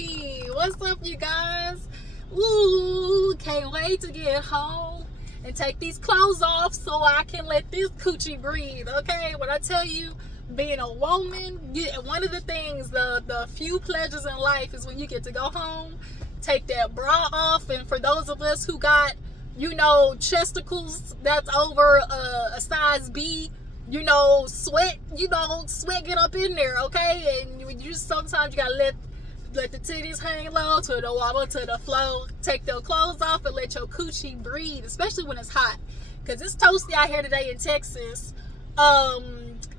Halle. What's up, you guys? Ooh, can't wait to get home and take these clothes off so I can let this coochie breathe, okay? When I tell you, being a woman, one of the things, the few pleasures in life is when you get to go home, take that bra off, and for those of us who got, chesticles that's over a size B, sweat get up in there, okay? And sometimes you gotta let the titties hang low to the wobble to the flow. Take their clothes off and let your coochie breathe, especially when it's hot, because it's toasty out here today in Texas.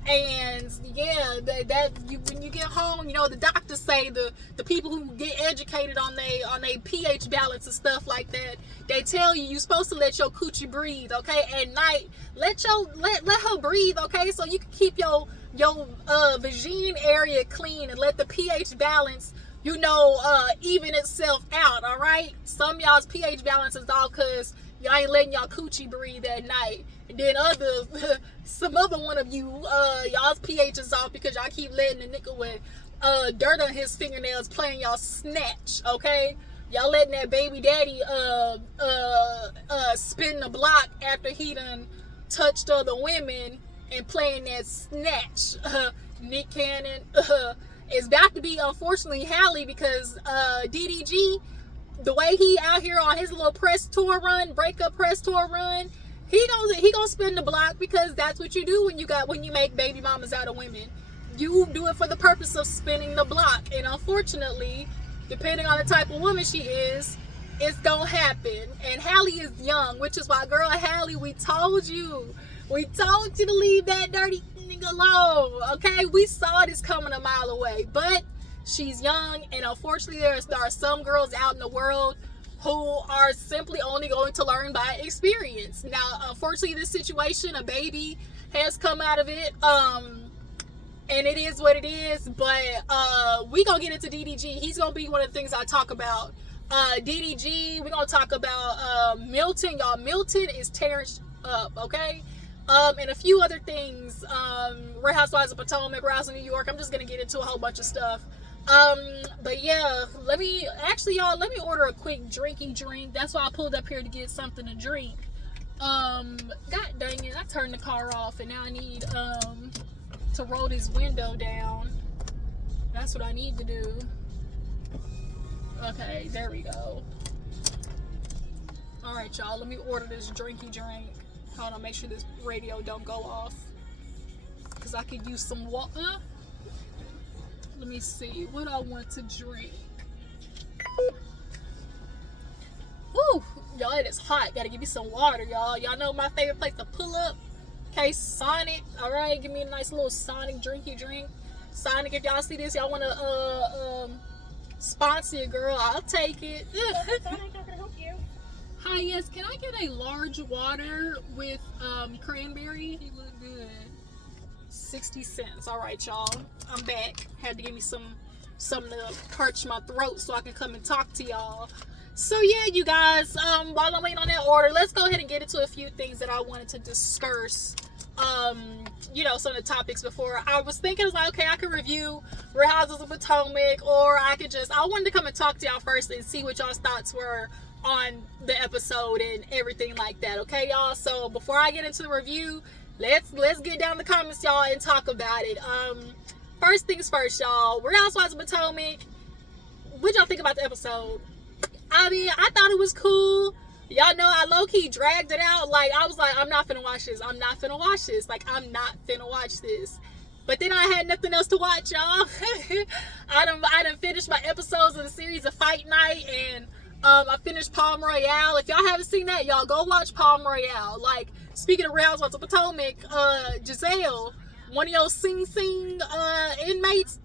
And yeah, when you get home, the doctors say the people who get educated on they pH balance and stuff like that, they tell you're supposed to let your coochie breathe, okay? At night, let her breathe, okay? So you can keep your vagine area clean and let the pH balance, even itself out, all right? Some y'all's pH balance is all because y'all ain't letting y'all coochie breathe at night. And then some other one of you, y'all's pH is off because y'all keep letting the nigga with dirt on his fingernails playing y'all snatch, okay? Y'all letting that baby daddy spin the block after he done touched other women and playing that snatch. Nick Cannon. It's about to be, unfortunately, Halle, because DDG, the way he out here on his little press tour run, breakup press tour run, he gonna spin the block, because that's what you do when you make baby mamas out of women. You do it for the purpose of spinning the block, and unfortunately, depending on the type of woman she is, it's gonna happen. And Halle is young, which is why, girl, Halle, we told you to leave that dirty nigga alone, okay? We saw this coming a mile away, but she's young, and unfortunately there are some girls out in the world who are simply only going to learn by experience. Now, unfortunately, this situation, a baby has come out of it, and it is what it is, but we gonna get into DDG. He's gonna be one of the things I talk about. DDG, we're gonna talk about Milton. Y'all, Milton is tearing up, okay? And a few other things, Real Housewives of Potomac, Real Housewives of New York. I'm just gonna get into a whole bunch of stuff. But yeah, let me order a quick drinky drink. That's why I pulled up here, to get something to drink. God dang it, I turned the car off, and now I need to roll this window down. That's what I need to do. Okay, there we go. All right, y'all, let me order this drinky drink. Hold on, make sure this radio don't go off, because I could use some water. Let me see what I want to drink. Woo, y'all, it is hot. Gotta give me some water, y'all. Y'all know my favorite place to pull up. Okay, Sonic. All right, give me a nice little Sonic drinky drink. Sonic, if y'all see this, y'all want to sponsor your girl, I'll take it. Sonic, how can I help you? Hi, yes, can I get a large water with cranberry? You look good. 60 cents. All right, y'all, I'm back. Had to give me something to perch my throat so I can come and talk to y'all. So yeah, you guys, while I'm waiting on that order, let's go ahead and get into a few things that I wanted to discuss. Some of the topics before. I was thinking, okay, I could review Real Houses of Potomac, or I wanted to come and talk to y'all first and see what y'all's thoughts were on the episode and everything like that, okay, y'all? So before I get into the review, let's get down in the comments, y'all, and talk about it. First things first, y'all. Real Housewives of Potomac. What y'all think about the episode? I mean, I thought it was cool. Y'all know I low-key dragged it out. Like, I was like, I'm not finna watch this. I'm not finna watch this. Like, I'm not finna watch this. But then I had nothing else to watch, y'all. I done finished my episodes of the series of Fight Night, and I finished Palm Royale. If y'all haven't seen that, y'all go watch Palm Royale. Like, speaking of Real Housewives of Potomac, Giselle, one of your sing inmates,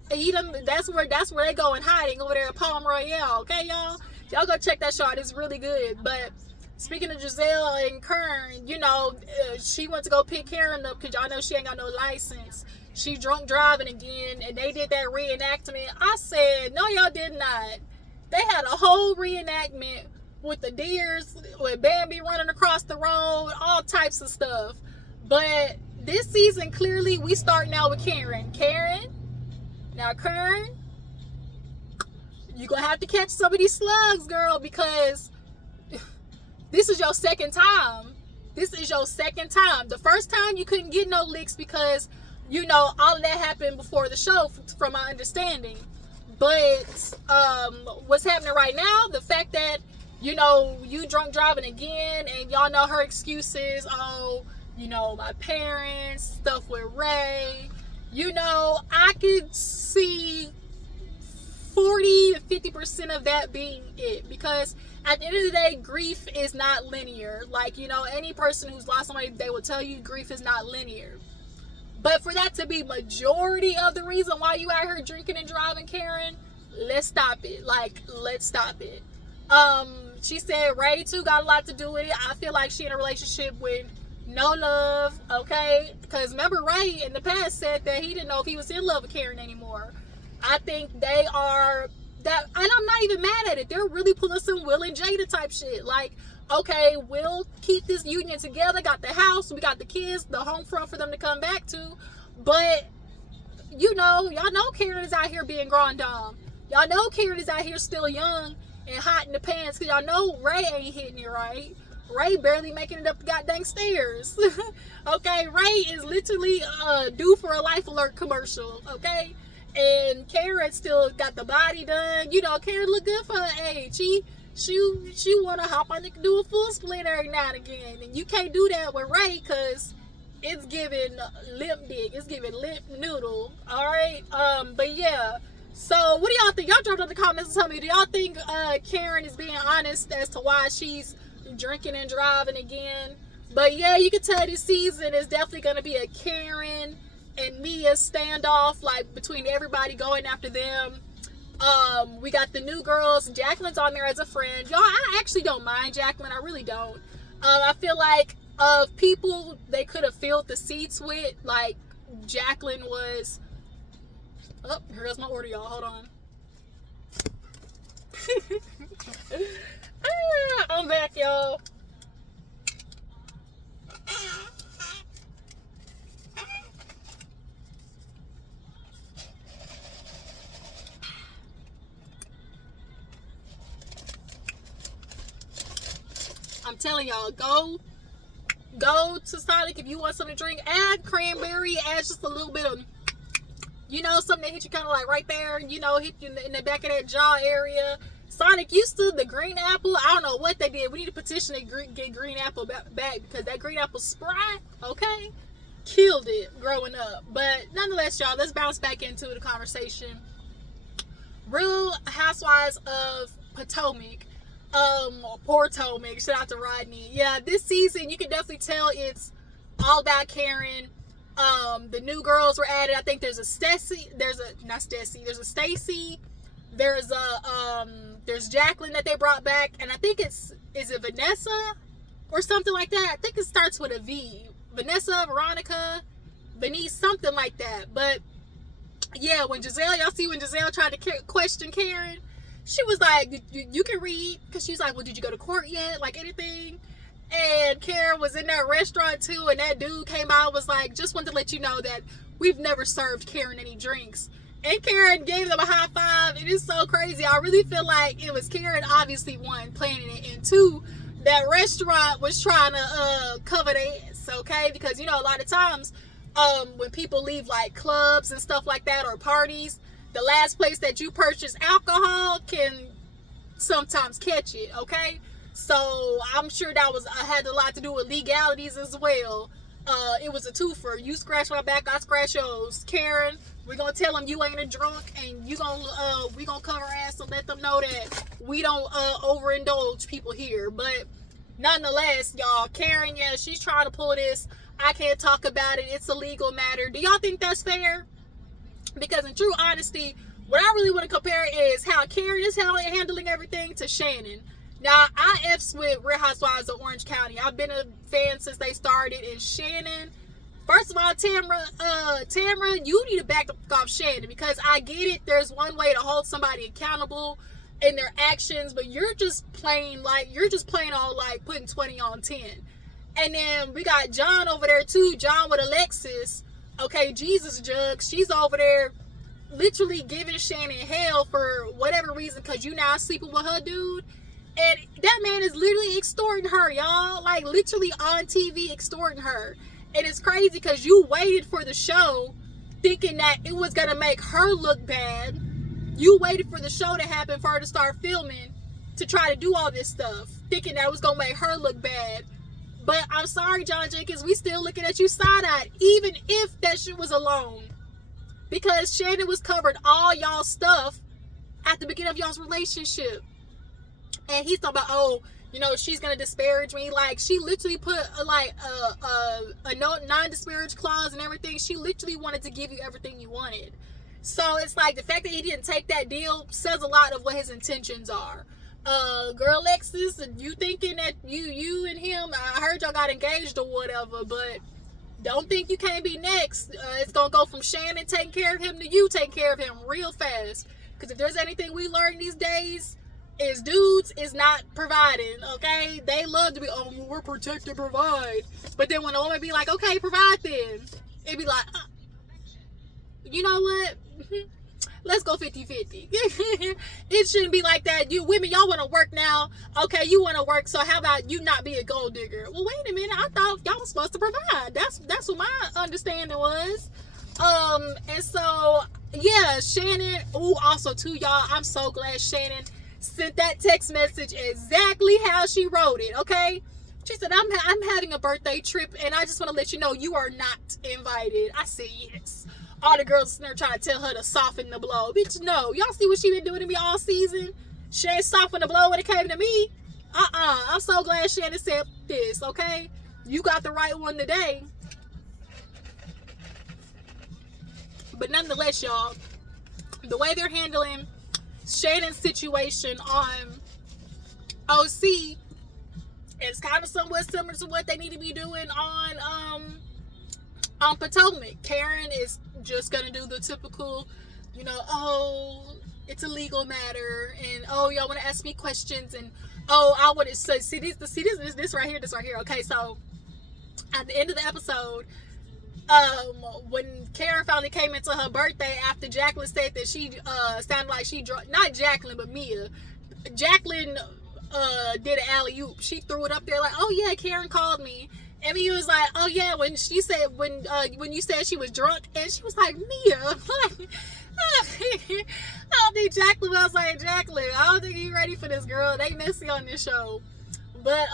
that's where they go in hiding, over there at Palm Royale. Okay, y'all go check that show out. It's really good. But speaking of Giselle and Kern, she went to go pick Karen up because y'all know she ain't got no license. She drunk driving again, and they did that reenactment. I said, no, y'all did not. They had a whole reenactment with the deers, with Bambi running across the road, all types of stuff. But this season, clearly, we start now with Karen. Now, Kern, you're gonna have to catch some of these slugs, girl, because this is your second time. This is your second time. The first time you couldn't get no licks because, you know, all of that happened before the show, from my understanding. But what's happening right now, the fact that, you know, you drunk driving again, and y'all know her excuses, oh, you know, my parents, stuff with Ray, you know, I could see 40 to 50% of that being it, because at the end of the day, grief is not linear. Like, you know, any person who's lost somebody, they will tell you grief is not linear. But for that to be majority of the reason why you out here drinking and driving, Karen, let's stop it. Like, let's stop it. She said Ray too got a lot to do with it. I feel like she in a relationship with no love, okay? Because remember, Ray in the past said that he didn't know if he was in love with Karen anymore. I think they are that, and I'm not even mad at it. They're really pulling some Will and Jada type shit. Like, okay, we'll keep this union together. Got the house, we got the kids, the home front for them to come back to. But, you know, y'all know Karen is out here being grand dame. Y'all know Karen is out here still young and hot in the pants, because y'all know Ray ain't hitting it right. Ray barely making it up the goddamn stairs. Okay, Ray is literally due for a Life Alert commercial, okay? And Karen still got the body done. You know, Karen look good for her age. She want to hop on and do a full split every now and again. And you can't do that with Ray, because it's giving lip dick. It's giving lip noodle. All right? But yeah. So, what do y'all think? Y'all drop in the comments and tell me, do y'all think Karen is being honest as to why she's drinking and driving again? But yeah, you can tell this season is definitely going to be a Karen and Mia standoff, like between everybody going after them. We got the new girls. Jacqueline's on there as a friend. Y'all, I actually don't mind Jacqueline. I really don't. I feel like of people they could have filled the seats with, like Jacqueline was. Oh, here goes my order, y'all. Hold on. I'm back, y'all. I'm telling y'all, go to Sonic if you want something to drink. Add cranberry, add just a little bit of, you know, something that hit you kind of like right there, you know, hit you in the back of that jaw area. Sonic used to the green apple. I don't know what they did. We need to petition to get green apple back, because that green apple Sprite, okay, killed it growing up. But nonetheless, y'all, let's bounce back into the conversation. Real Housewives of Potomac. Potomac. Shout out to Rodney. Yeah, this season you can definitely tell it's all about Karen. The new girls were added. I think there's a Stacy. There's a Stacy. There's Jacqueline that they brought back, and I think is it Vanessa or something like that. I think it starts with a V. Vanessa, Veronica, Venice, something like that. But yeah, when Giselle tried to question Karen, she was like, you can read, because she was like, well, did you go to court yet? Like anything? And Karen was in that restaurant too, and that dude came out and was like, just wanted to let you know that we've never served Karen any drinks. And Karen gave them a high five. It is so crazy. I really feel like it was Karen, obviously, one, planning it, and two, that restaurant was trying to cover their ass, okay? Because, you know, a lot of times when people leave like clubs and stuff like that, or parties, the last place that you purchase alcohol can sometimes catch it, okay? So I'm sure that had a lot to do with legalities as well. It was a twofer. You scratch my back, I scratch yours. Karen, we're gonna tell them you ain't a drunk, and we gonna cover ass and let them know that we don't overindulge people here. But nonetheless, y'all, Karen, yeah, she's trying to pull this. I can't talk about it. It's a legal matter. Do y'all think that's fair? Because in true honesty, what I really want to compare is how Karen is handling everything to Shannon. Now, I F's with Real Housewives of Orange County. I've been a fan since they started. And Shannon, first of all, Tamra, you need to back off Shannon, because I get it. There's one way to hold somebody accountable in their actions, but you're just playing on like putting 20 on 10. And then we got John over there too. John with Alexis. Okay, Jesus Jug. She's over there literally giving Shannon hell for whatever reason because you now sleeping with her dude. And that man is literally extorting her, y'all. Like, literally on TV extorting her. And it's crazy because you waited for the show thinking that it was going to make her look bad. You waited for the show to happen for her to start filming to try to do all this stuff, thinking that it was going to make her look bad. But I'm sorry, John Jenkins, we still looking at you side-eyed, even if that shit was alone. Because Shannon was covered all y'all stuff at the beginning of y'all's relationship. And he's talking about, oh, you know, she's going to disparage me. Like, she literally put, a non-disparage clause and everything. She literally wanted to give you everything you wanted. So, it's like, the fact that he didn't take that deal says a lot of what his intentions are. Girl Lexus, you thinking that you and him, I heard y'all got engaged or whatever, but don't think you can't be next. It's gonna go from Shannon taking care of him to you taking care of him real fast. Because if there's anything we learn these days, is dudes is not providing, okay? They love to be, oh, we're protect and provide. But then when a woman be like, okay, provide then, it'd be like, you know what? Let's go 50-50. It shouldn't be like that. You women, y'all want to work now. Okay, you want to work, so how about you not be a gold digger? Well, wait a minute. I thought y'all was supposed to provide. That's what my understanding was. And so, yeah, Shannon. Oh, also, too, y'all, I'm so glad Shannon sent that text message exactly how she wrote it, okay? She said, I'm having a birthday trip, and I just want to let you know you are not invited. I said, yes. All the girls in there trying to tell her to soften the blow. Bitch, no. Y'all see what she been doing to me all season? She ain't softened the blow when it came to me. I'm so glad Shannon said this, okay? You got the right one today. But nonetheless, y'all, the way they're handling Shannon's situation on OC is kind of somewhat similar to what they need to be doing on Potomac. Karen is just gonna do the typical, you know, oh, it's a legal matter, and oh, y'all want to ask me questions, and oh, I want to see this right here. Okay, so at the end of the episode, when Karen finally came into her birthday after Jacqueline said that she sounded like she drunk, not Jacqueline but Mia. Jacqueline did an alley-oop. She threw it up there like, oh yeah, Karen called me. And Mia was like, oh yeah, when she said, when you said she was drunk, and she was like, Mia, I don't think Jacqueline, I was like, Jacqueline, I don't think you're ready for this, girl. They messy on this show. But,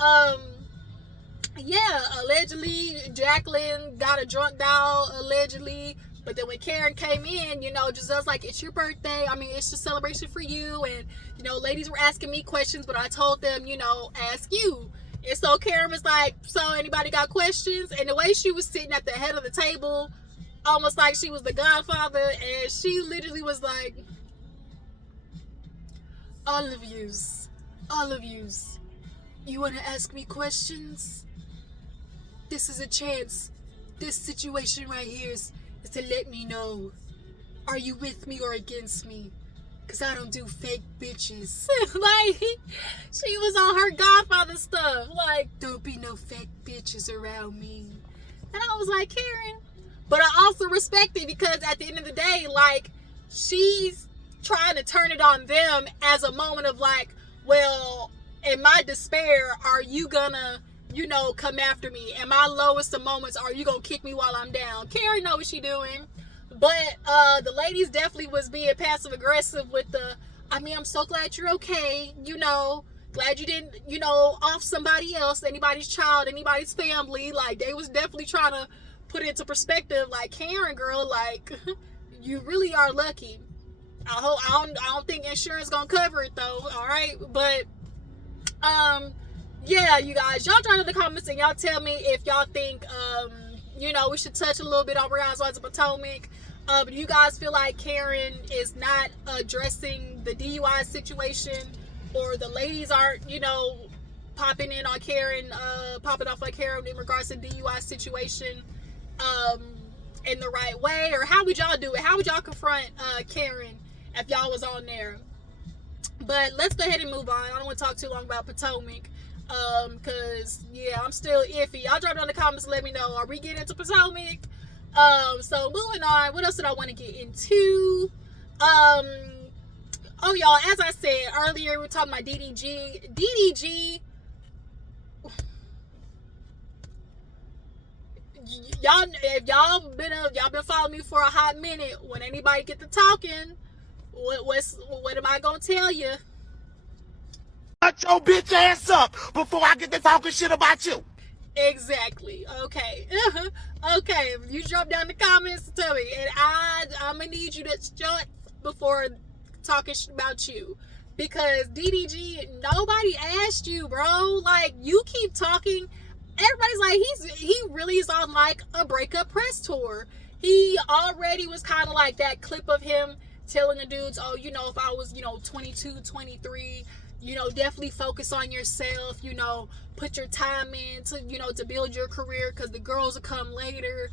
yeah, allegedly, Jacqueline got a drunk dial, allegedly. But then when Karen came in, you know, Giselle's like, it's your birthday. I mean, it's a celebration for you. And, you know, ladies were asking me questions, but I told them, you know, ask you. And so Karen was like, so anybody got questions? And the way she was sitting at the head of the table, almost like she was the godfather, and she literally was like, all of yous, you want to ask me questions? This is a chance. This situation right here is to let me know, are you with me or against me? Because I don't do fake bitches. Like, she was on her godfather stuff. Like, don't be no fake bitches around me. And I was like, Karen. But I also respect it because at the end of the day, like, she's trying to turn it on them as a moment of like, well, in my despair, are you gonna, you know, come after me? In my lowest of moments, are you gonna kick me while I'm down? Karen know what she doing. But the ladies definitely was being passive aggressive with the, I mean, I'm so glad you're okay, you know, glad you didn't, you know, off somebody else, anybody's child, anybody's family. Like, they was definitely trying to put it into perspective, like, Karen, girl, like, you really are lucky. I don't think insurance gonna cover it though, all right? But yeah, you guys, y'all drop in the comments and y'all tell me if y'all think you know, we should touch a little bit on Real Housewives of Potomac. But you guys feel like Karen is not addressing the DUI situation, or the ladies aren't, you know, popping off on Karen in regards to DUI situation in the right way? Or how would y'all do it? How would y'all confront Karen if y'all was on there? But let's go ahead and move on. I don't want to talk too long about Potomac. Cause yeah, I'm still iffy. Y'all drop down in the comments and let me know, are we getting into Potomac? So moving on, what else did I want to get into? Oh, y'all, as I said earlier, we were talking about DDG. DDG, y'all, if y'all been following me for a hot minute, when anybody get to talking, what am I gonna tell you? Shut your bitch ass up before I get to talking shit about you. Exactly. Okay. Okay. If you drop down the comments, tell me, and I'm gonna need you to shut before talking about you, because DDG, nobody asked you, bro. Like, you keep talking. Everybody's like, he really is on like a breakup press tour. He already was kind of like that clip of him telling the dudes, oh, you know, if I was, 22, 23, definitely focus on yourself, put your time in to build your career, because the girls will come later,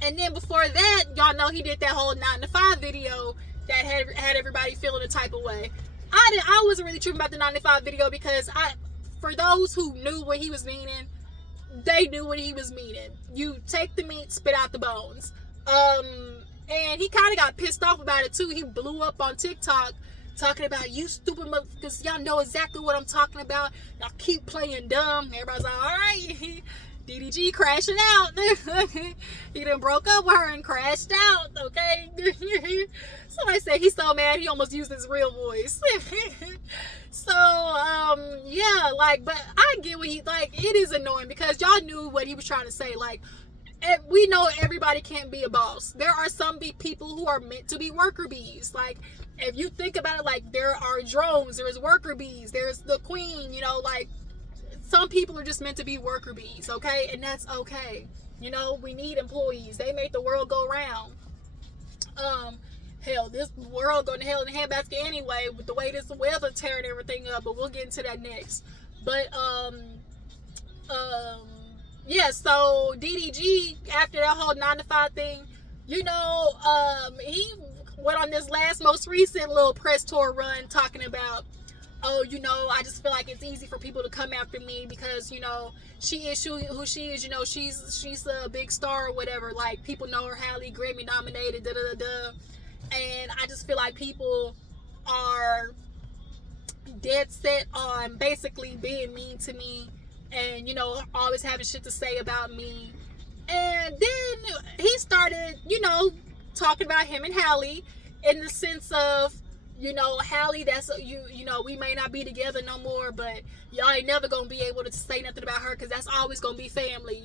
and then before that, y'all know he did that whole 9 to 5 video that had everybody feeling a type of way. I wasn't really tripping about the 9 to 5 video, because for those who knew what he was meaning, they knew what he was meaning. You take the meat, spit out the bones. And he kind of got pissed off about it too. He blew up on TikTok talking about, you stupid motherfuckers, y'all know exactly what I'm talking about. Y'all keep playing dumb. Everybody's like, all right, DDG crashing out. He done broke up with her and crashed out, okay? Somebody said he's so mad he almost used his real voice. So, yeah, like, but I get what it is annoying, because y'all knew what he was trying to say. Like, we know everybody can't be a boss. There are some people who are meant to be worker bees. Like, if you think about it, like, there are drones, there's worker bees, there's the queen, like, some people are just meant to be worker bees, okay? And that's okay. We need employees. They make the world go round. Hell, this world going to hell in a handbasket anyway, with the way this weather tearing everything up, but we'll get into that next. But, yeah, so DDG, after that whole 9 to 5 thing, he went on this most recent little press tour run talking about, oh, I just feel like it's easy for people to come after me because, she is who she is, she's a big star or whatever. Like, people know her, Halle, Grammy nominated, da-da-da-da. And I just feel like people are dead set on basically being mean to me and, always having shit to say about me. And then he started, talking about him and Halle in the sense of, Halle, that's, we may not be together no more, but y'all ain't never gonna be able to say nothing about her, because that's always gonna be family,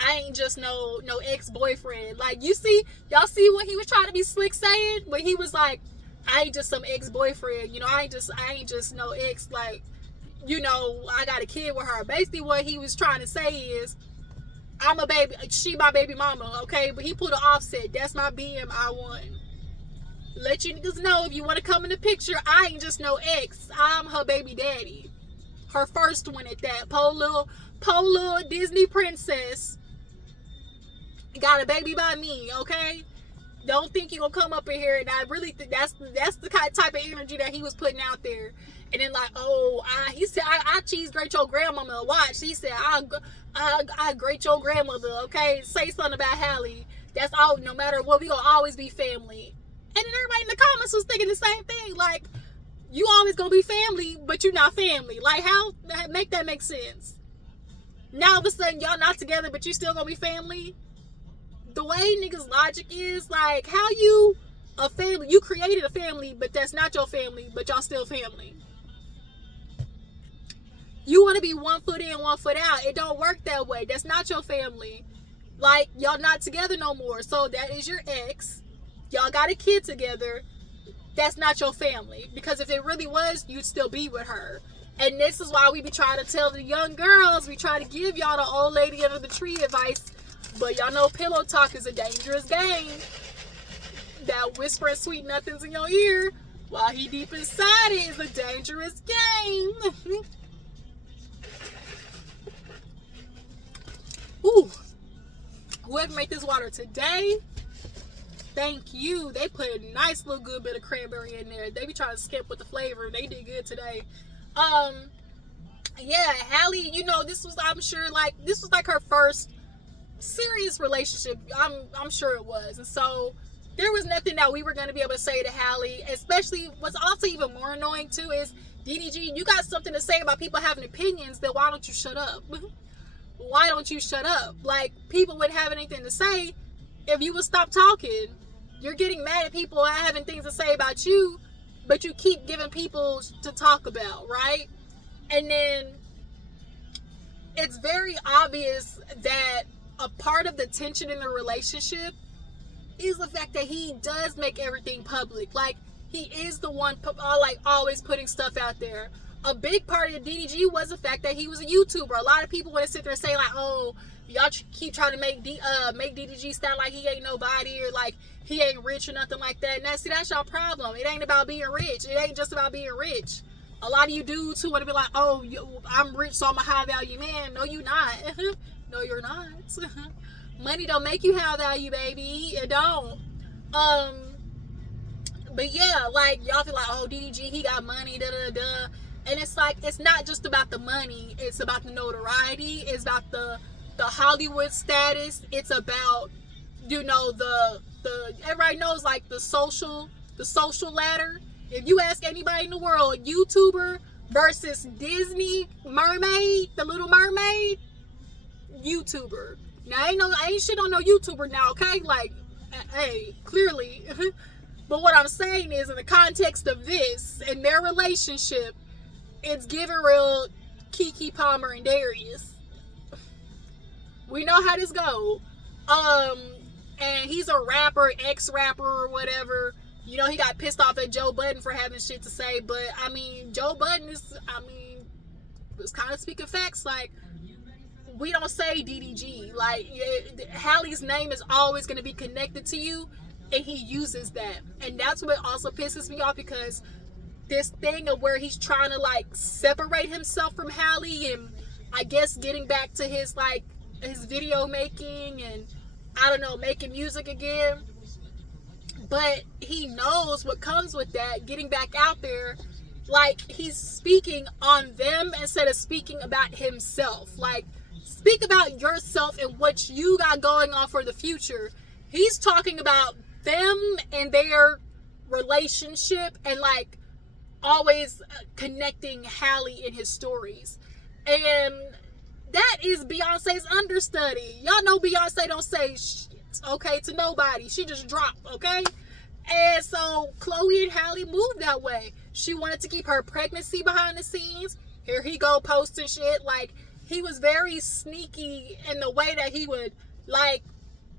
I ain't just no ex-boyfriend. Like, y'all see what he was trying to be slick saying? When he was like, I ain't just some ex-boyfriend, I ain't just no ex, like, I got a kid with her. Basically what he was trying to say is, she my baby mama, okay? But he put an offset. That's my BM1. Let you niggas know, if you want to come in the picture, I ain't just no ex. I'm her baby daddy. Her first one at that. Poor little Disney princess got a baby by me, okay? Don't think you gonna come up in here, and I really think that's the type of energy that he was putting out there. And then like, he said, I cheese grate your grandmama. Watch, he said, I grate your grandmother, okay? Say something about Halle. That's all. No matter what, we gonna always be family. And then everybody in the comments was thinking the same thing. Like, you always gonna be family, but you're not family. Like, how make that make sense? Now all of a sudden y'all not together, but you still gonna be family? The way niggas' logic is, like, how you a family? You created a family, but that's not your family, but y'all still family. You want to be 1 foot in, 1 foot out. It don't work that way. That's not your family. Like, y'all not together no more. So that is your ex. Y'all got a kid together. That's not your family. Because if it really was, you'd still be with her. And this is why we be trying to tell the young girls, we try to give y'all the old lady under the tree advice. But y'all know pillow talk is a dangerous game. That whispering sweet nothings in your ear while he deep inside it is a dangerous game. Ooh. Whoever made this water today, thank you. They put a nice little good bit of cranberry in there. They be trying to skip with the flavor. They did good today. Yeah, Halle, this was, I'm sure, like, this was like her first serious relationship. I'm sure it was. And so there was nothing that we were going to be able to say to Halle. Especially, what's also even more annoying too is, DDG, you got something to say about people having opinions, then why don't you shut up? Why don't you shut up? Like, people wouldn't have anything to say if you would stop talking. You're getting mad at people having things to say about you, but you keep giving people to talk about, right? And then it's very obvious that a part of the tension in the relationship is the fact that he does make everything public. Like, he is the one like always putting stuff out there. A big part of DDG was the fact that he was a YouTuber. A lot of people want to sit there and say like, oh, y'all keep trying to make DDG sound like he ain't nobody, or like he ain't rich or nothing like that. Now, see, that's y'all problem. It ain't about being rich. It ain't just about being rich. A lot of you dudes who want to be like, oh, I'm rich, so I'm a high value man. No, you not. No, you're not. Money don't make you high value, baby. It don't. But yeah, like, y'all feel like, oh, DDG, he got money, da-da-da. And it's like, it's not just about the money. It's about the notoriety. It's about the Hollywood status. It's about, you know, the everybody knows, like, the social ladder. If you ask anybody in the world, YouTuber versus Disney mermaid, the Little Mermaid, YouTuber. Now, ain't shit on no YouTuber now, okay? Like, hey, clearly. But what I'm saying is, in the context of this and their relationship, it's giving real Keke Palmer and Darius. We know how this go. And he's a rapper, ex-rapper or whatever. You know, he got pissed off at Joe Budden for having shit to say. But, I mean, Joe Budden is, was kind of speaking facts. Like, we don't say DDG. Like, Halle's name is always going to be connected to you. And he uses that. And that's what also pisses me off, because this thing of where he's trying to, like, separate himself from Halle, and I guess getting back to his, like, his video making and, I don't know, making music again. But he knows what comes with that, getting back out there. Like, he's speaking on them instead of speaking about himself. Like, speak about yourself and what you got going on for the future. He's talking about them and their relationship, and like always connecting Halle in his stories. And that is Beyonce's understudy. Y'all know Beyonce don't say shit, okay, to nobody. She just dropped, okay? And so Chloe and Halle moved that way. She wanted to keep her pregnancy behind the scenes. Here he go posting shit. Like, he was very sneaky in the way that he would, like,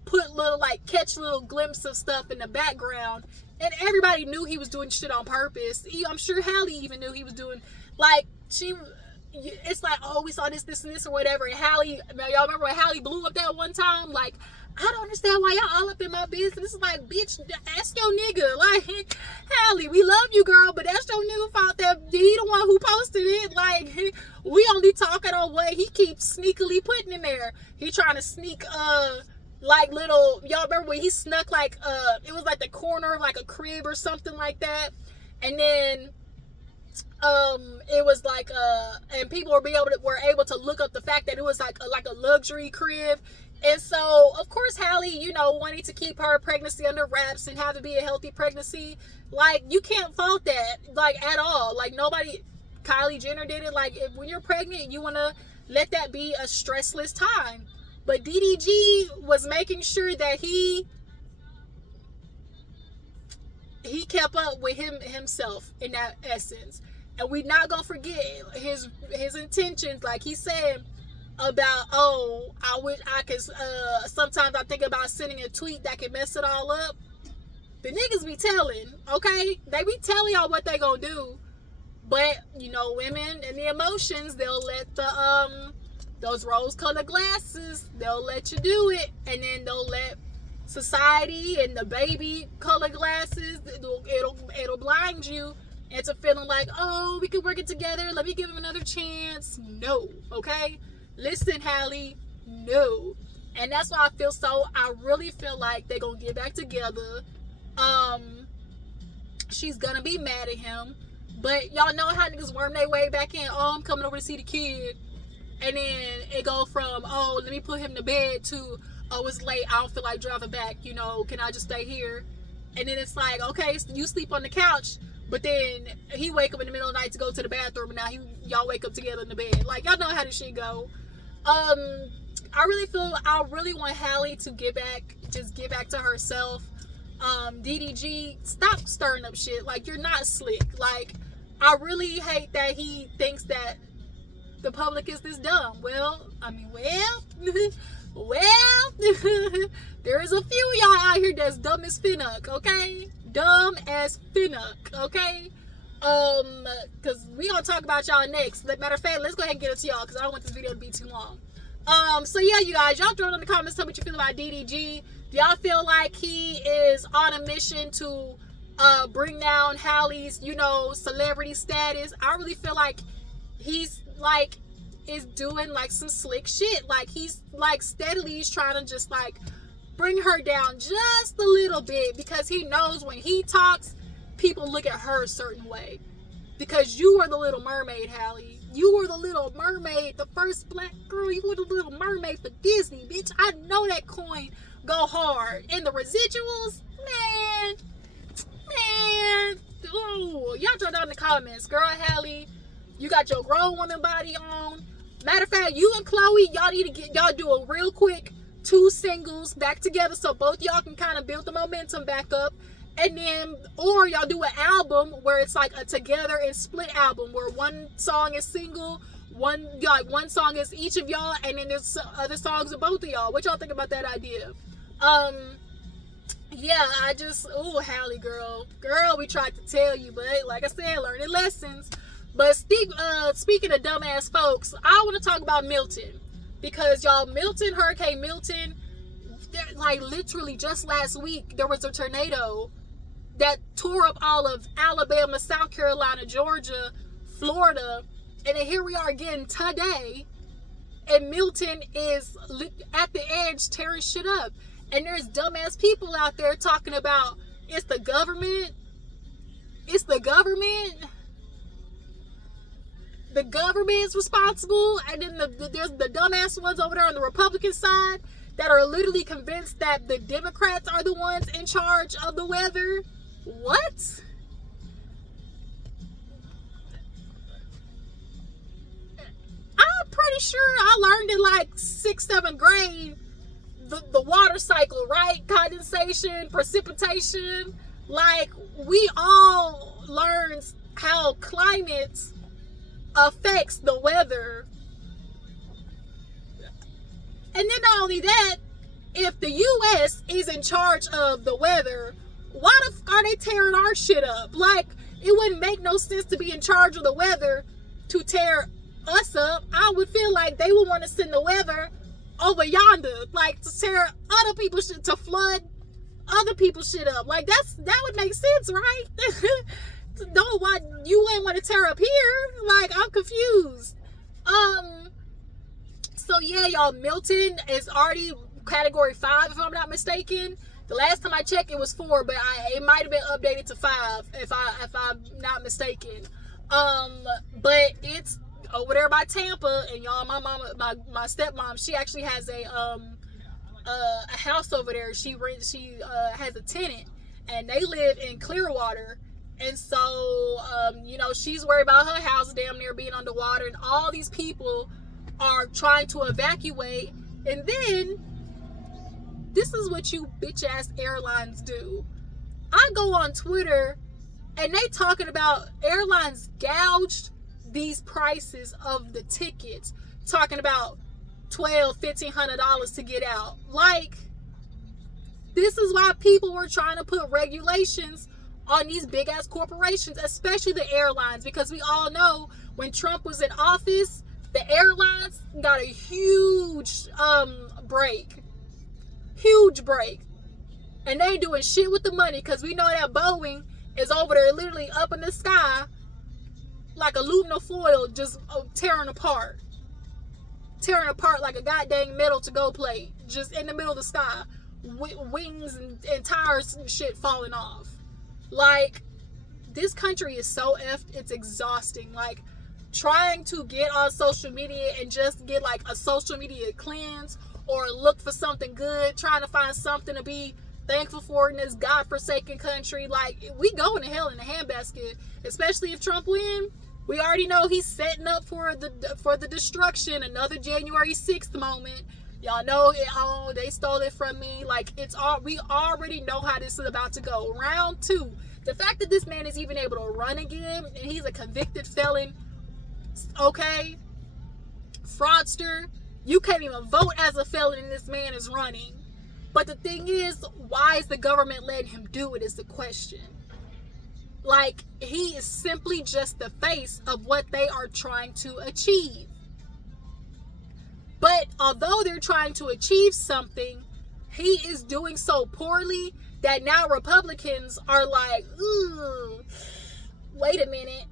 put little, like, catch little glimpses of stuff in the background, and everybody knew he was doing shit on purpose. I'm sure Halle even knew he was doing, like, it's like, oh, we saw this and this or whatever, and Halle, y'all remember when Halle blew up that one time? Like, I don't understand why y'all all up in my business. It's like, bitch, ask your nigga. Like, Halle, we love you, girl, but that's your nigga fault that he the one who posted it. Like, we only talking on what he keeps sneakily putting in there. He trying to sneak, like, little, y'all remember when he snuck, like, it was like the corner of like a crib or something like that, and then it was like and people were able to look up the fact that it was like a luxury crib. And so of course Halle, you know, wanting to keep her pregnancy under wraps and have it be a healthy pregnancy, like, you can't fault that, like, at all. Like, nobody, Kylie Jenner did it. Like, when you're pregnant, you want to let that be a stressless time. But DDG was making sure that he kept up with himself in that essence. And we're not going to forget his intentions. Like he said about, oh, I could, sometimes I think about sending a tweet that can mess it all up. The niggas be telling, okay? They be telling y'all what they going to do. But, you know, women and the emotions, they'll let those rose-colored glasses, they'll let you do it, and then they'll let society and the baby-colored glasses, it'll blind you into feeling like, oh, we can work it together, let me give him another chance. No, okay? Listen, Halle, no. And that's why I really feel like they're gonna get back together. She's gonna be mad at him, but y'all know how niggas worm their way back in. Oh, I'm coming over to see the kid. and then it go from, oh, let me put him to bed, to, oh, it's late, I don't feel like driving back, you know, can I just stay here? And then it's like, okay, so you sleep on the couch, but then he wake up in the middle of the night to go to the bathroom, and now y'all wake up together in the bed. Like, y'all know how this shit go. I really want Halle to get back to herself. DDG, stop stirring up shit. Like, you're not slick. Like, I really hate that he thinks that the public is this dumb. Well, there is a few y'all out here that's dumb as finnuck, okay? Dumb as finnuck, okay? Because we gonna talk about y'all next. Matter of fact, let's go ahead and get into y'all, because I don't want this video to be too long. So yeah, you guys, y'all throw it in the comments, tell me what you feel about DDG. Do y'all feel like he is on a mission to bring down Halle's, you know, celebrity status? I really feel like he's like is doing like some slick shit. Like, he's like steadily trying to just like bring her down just a little bit, because he knows when he talks, people look at her a certain way. Because you were the Little Mermaid, Halle. You were the Little Mermaid, the first black girl. You were the Little Mermaid for Disney, bitch. I know that coin go hard. And the residuals, man. Ooh, y'all throw down in the comments. Girl, Halle, you got your grown woman body on. Matter of fact, you and Chloe, y'all need to y'all do a real quick 2 singles back together, so both y'all can kind of build the momentum back up. And then, or y'all do an album where it's like a together and split album, where one song is single, one song is each of y'all, and then there's other songs of both of y'all. What y'all think about that idea? Yeah, ooh, Halle, girl, we tried to tell you, but like I said, learning lessons. But speaking of dumbass folks, I want to talk about Milton, because y'all, Hurricane Milton, like literally just last week, there was a tornado that tore up all of Alabama, South Carolina, Georgia, Florida, and then here we are again today, and Milton is at the edge tearing shit up. And there's dumbass people out there talking about it's the government. The government is responsible, and then there's the dumbass ones over there on the Republican side that are literally convinced that the Democrats are the ones in charge of the weather. What? I'm pretty sure I learned in like 6th, 7th grade the water cycle, right? Condensation, precipitation. Like, we all learned how climate affects the weather. And then not only that, if the U.S. is in charge of the weather, why the fuck are they tearing our shit up? Like, it wouldn't make no sense to be in charge of the weather to tear us up. I would feel like they would want to send the weather over yonder, like to tear other people's shit, to flood other people's shit up. Like, that would make sense, right? Don't why you wouldn't want to tear up here? Like, I'm confused. So yeah, y'all, Milton is already category 5, if I'm not mistaken. The last time I checked, it was 4, but it might have been updated to 5, if I'm not mistaken. But it's over there by Tampa, and y'all, my stepmom, she actually has a house over there. She has a tenant, and they live in Clearwater. And so, you know, she's worried about her house damn near being underwater, and all these people are trying to evacuate. And then, this is what you bitch-ass airlines do. I go on Twitter, and they talking about airlines gouged these prices of the tickets, talking about $1,200-$1,500 to get out. Like, this is why people were trying to put regulations on these big ass corporations, especially the airlines, because we all know when Trump was in office, the airlines got a huge break, and they ain't doing shit with the money, because we know that Boeing is over there literally up in the sky like aluminum foil, just tearing apart like a goddamn metal to-go plate, just in the middle of the sky, wings and tires and shit falling off. Like, this country is so effed, it's exhausting. Like, trying to get on social media and just get like a social media cleanse or look for something good, trying to find something to be thankful for in this godforsaken country. Like, we going to hell in a handbasket, especially if Trump win. We already know he's setting up for the destruction, another January 6th moment. Y'all know it. Oh, they stole it from me. Like, we already know how this is about to go. Round 2. The fact that this man is even able to run again, and he's a convicted felon, okay, fraudster, you can't even vote as a felon and this man is running. But the thing is, why is the government letting him do it is the question. Like, he is simply just the face of what they are trying to achieve. But although they're trying to achieve something, he is doing so poorly that now Republicans are like, ooh, wait a minute.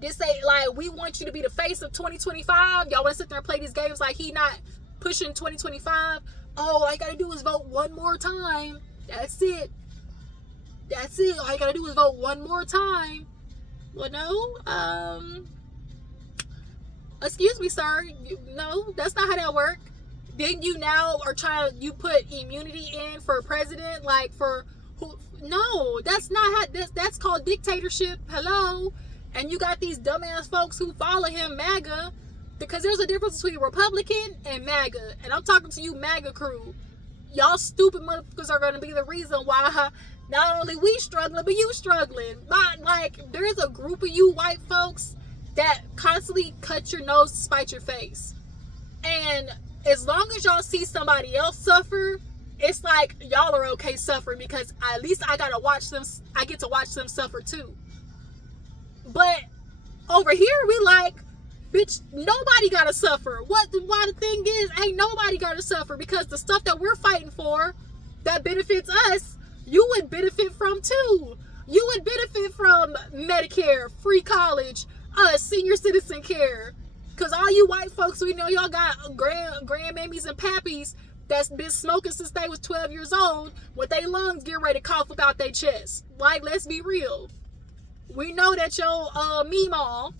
This ain't like, we want you to be the face of 2025. Y'all want to sit there and play these games like he not pushing 2025. Oh, all you got to do is vote one more time. That's it. That's it. All you got to do is vote one more time. Well, no. Excuse me, sir. No, that's not how that works. Then you now are you put immunity in for president, like for who? No, that's not how, that's called dictatorship. Hello? And you got these dumbass folks who follow him, MAGA, because there's a difference between Republican and MAGA. And I'm talking to you, MAGA crew. Y'all stupid motherfuckers are going to be the reason why not only we struggling, but you struggling. Like, there's a group of you white folks that constantly cut your nose to spite your face. And as long as y'all see somebody else suffer, it's like y'all are okay suffering, because at least I get to watch them suffer too. But over here we like, bitch, nobody gotta suffer. Why the thing is, ain't nobody gotta suffer, because the stuff that we're fighting for that benefits us, you would benefit from too. You would benefit from Medicare, free college, senior citizen care. Because all you white folks, we know y'all got grandmammies and pappies that's been smoking since they was 12 years old, with their lungs get ready to cough about their chest. Like, let's be real. We know that your Meemaw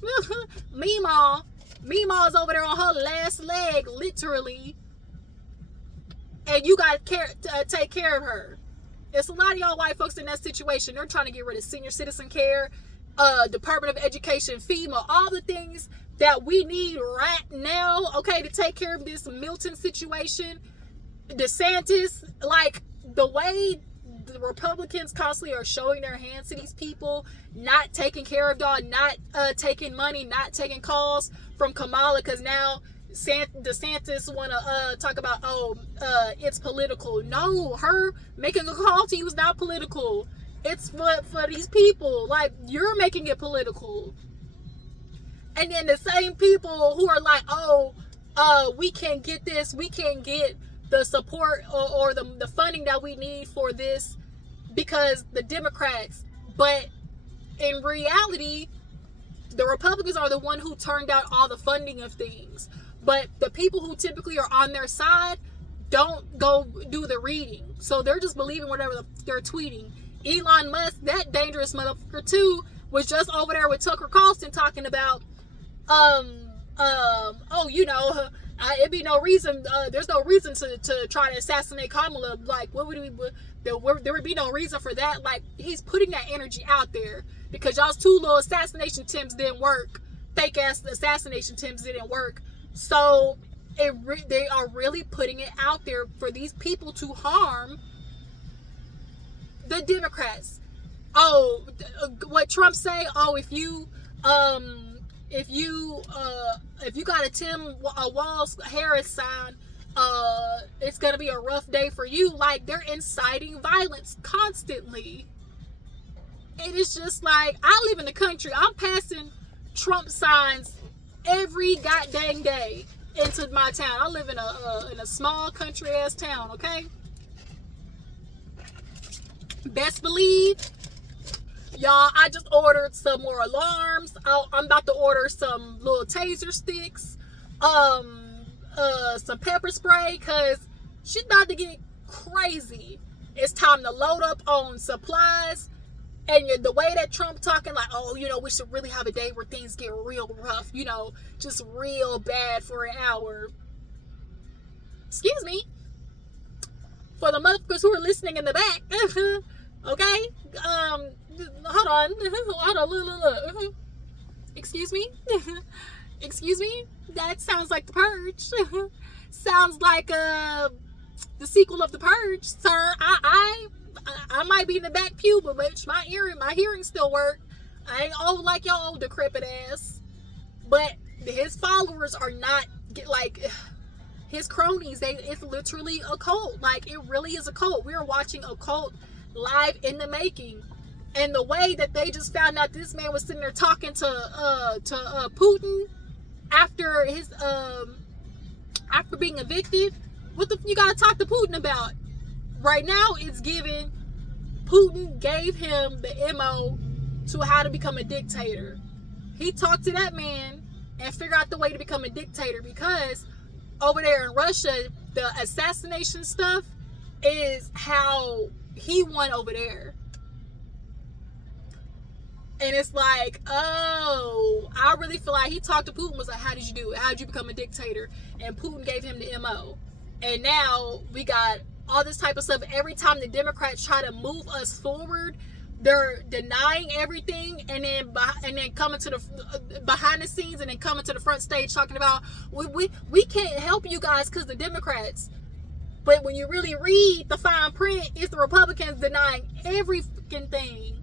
is over there on her last leg, literally, and you got to take care of her. It's a lot of y'all white folks in that situation. They're trying to get rid of senior citizen care, Department of Education, FEMA, all the things that we need right now, okay, to take care of this Milton situation. DeSantis, like, the way the Republicans constantly are showing their hands to these people, not taking care of y'all, not taking money, not taking calls from Kamala, because now DeSantis want to talk about, it's political. No, her making a call to you is not political. It's for these people. Like, you're making it political. And then the same people who are like, we can't get this, we can't get the support or the funding that we need for this because the Democrats. But in reality, the Republicans are the one who turned out all the funding of things. But the people who typically are on their side don't go do the reading. So they're just believing whatever they're tweeting. Elon Musk, that dangerous motherfucker too, was just over there with Tucker Carlson talking about, it'd be no reason, there's no reason to try to assassinate Kamala. Like, there would be no reason for that. Like, he's putting that energy out there because y'all's two little assassination attempts didn't work. Fake ass assassination attempts didn't work. So they are really putting it out there for these people to harm the Democrats. What Trump say? If you got a Tim Walz Harris sign, it's gonna be a rough day for you. Like, they're inciting violence constantly. It is just like, I live in the country. I'm passing Trump signs every goddamn day into my town. I live in a small country ass town. Okay. Best believe, y'all, I just ordered some more alarms. I'm about to order some little taser sticks, some pepper spray, because she's about to get crazy. It's time to load up on supplies. And the way that Trump talking like, oh, you know, we should really have a day where things get real rough, you know, just real bad for an hour. Excuse me. For the motherfuckers who are listening in the back, okay? Hold on, look. Excuse me? Excuse me? That sounds like The Purge. Sounds like the sequel of The Purge, sir. I might be in the back pew, but bitch, my hearing still work. I ain't old like your old decrepit ass. But his followers are not like his cronies. It's literally a cult. Like, it really is a cult. We are watching a cult live in the making. And the way that they just found out this man was sitting there talking to Putin after his after being evicted. What the you gotta talk to Putin about? Right now, it's given Putin gave him the MO to how to become a dictator. He talked to that man and figured out the way to become a dictator, because over there in Russia, the assassination stuff is how he won over there. And it's like, oh, I really feel like he talked to Putin, was like, how did you do it? How did you become a dictator? And Putin gave him the MO. And now we got all this type of stuff. Every time the Democrats try to move us forward, they're denying everything, and then coming to the behind the scenes, and then coming to the front stage talking about we can't help you guys because the Democrats. But when you really read the fine print, it's the Republicans denying every freaking thing.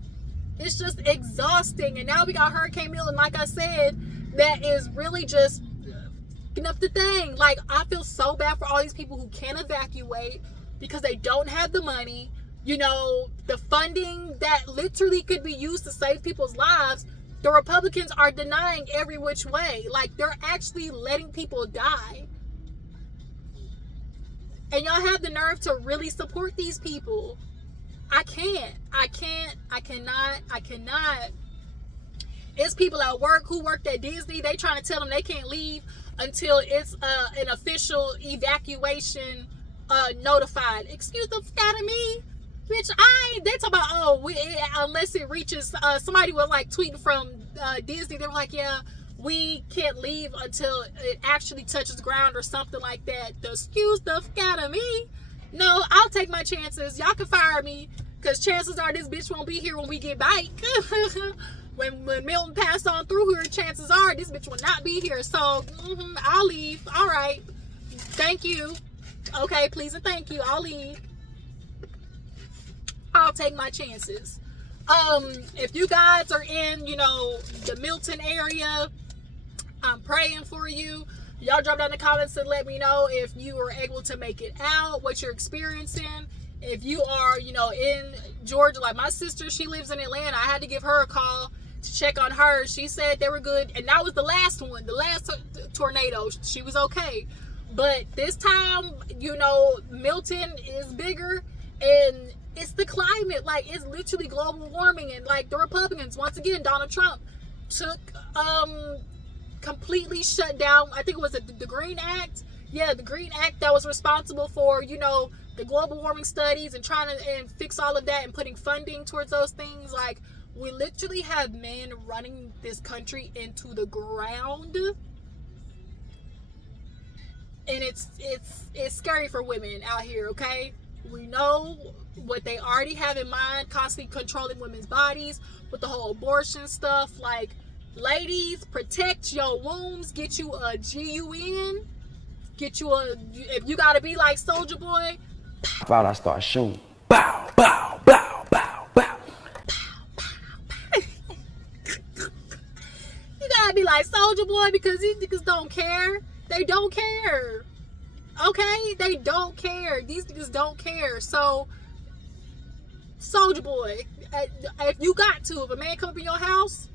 It's just exhausting. And now we got Hurricane Milton, like I said, that is really just f***ing up the thing. Like, I feel so bad for all these people who can't evacuate because they don't have the money. You know, the funding that literally could be used to save people's lives, the Republicans are denying every which way. Like, they're actually letting people die. And y'all have the nerve to really support these people. I cannot. It's people at work who worked at Disney. They trying to tell them they can't leave until it's an official evacuation notified. Excuse the fuck out of me. Bitch, they talk about, unless it reaches, somebody was like tweeting from Disney. They were like, yeah, we can't leave until it actually touches ground or something like that. Excuse the fuck out of me. No, I'll take my chances. Y'all can fire me, because chances are this bitch won't be here when we get back. when Milton passed on through here, chances are this bitch will not be here. So, I'll leave. All right. Thank you. Okay, please and thank you. I'll leave. I'll take my chances. If you guys are in, you know, the Milton area, I'm praying for you. Y'all drop down in the comments and let me know if you were able to make it out, what you're experiencing. If you are, you know, in Georgia, like my sister, she lives in Atlanta. I had to give her a call to check on her. She said they were good. And that was the last one, the last tornado. She was okay. But this time, you know, Milton is bigger, and it's the climate. Like, it's literally global warming. And like the Republicans, once again, Donald Trump took, completely shut down, I think it was the Green Act. Yeah, the Green Act that was responsible for, you know, the global warming studies and trying to fix all of that and putting funding towards those things. Like, we literally have men running this country into the ground. And it's scary for women out here, okay? We know what they already have in mind, constantly controlling women's bodies with the whole abortion stuff. Like, ladies, protect your wombs. Get you a GUN. Get you if you gotta be like Soulja Boy. I thought I start shooting. Bow, bow, bow, bow, bow. You gotta be like Soulja Boy, because these niggas don't care. They don't care. Okay? They don't care. These niggas don't care. So, Soulja Boy, if you got to, if a man come up in your house,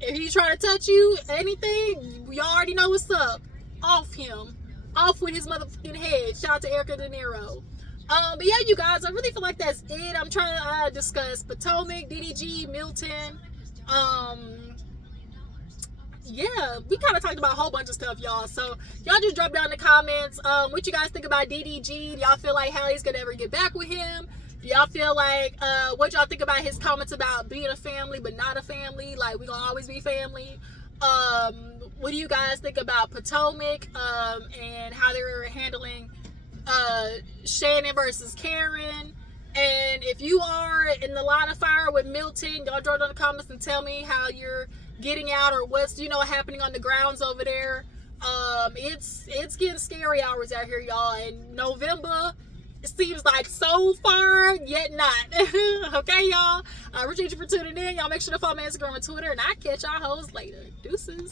if he's trying to touch you, anything, we already know what's up. Off him. Off with his motherfucking head. Shout out to Erica De Niro. But yeah, you guys, I really feel like that's it. I'm trying to discuss Potomac, DDG, Milton. Yeah, we kind of talked about a whole bunch of stuff, y'all. So y'all just drop down in the comments what you guys think about DDG. Do y'all feel like Halle's gonna ever get back with him? Do y'all feel like, what y'all think about his comments about being a family but not a family? Like, we gonna always be family. What do you guys think about Potomac and how they're handling Shannon versus Karen? And if you are in the line of fire with Milton, y'all drop down in the comments and tell me how you're getting out or what's happening on the grounds over there. It's getting scary hours out here, y'all. And November, it seems like so far, yet not. Okay, y'all. I appreciate you for tuning in. Y'all make sure to follow me on Instagram and Twitter, and I'll catch y'all hoes later. Deuces.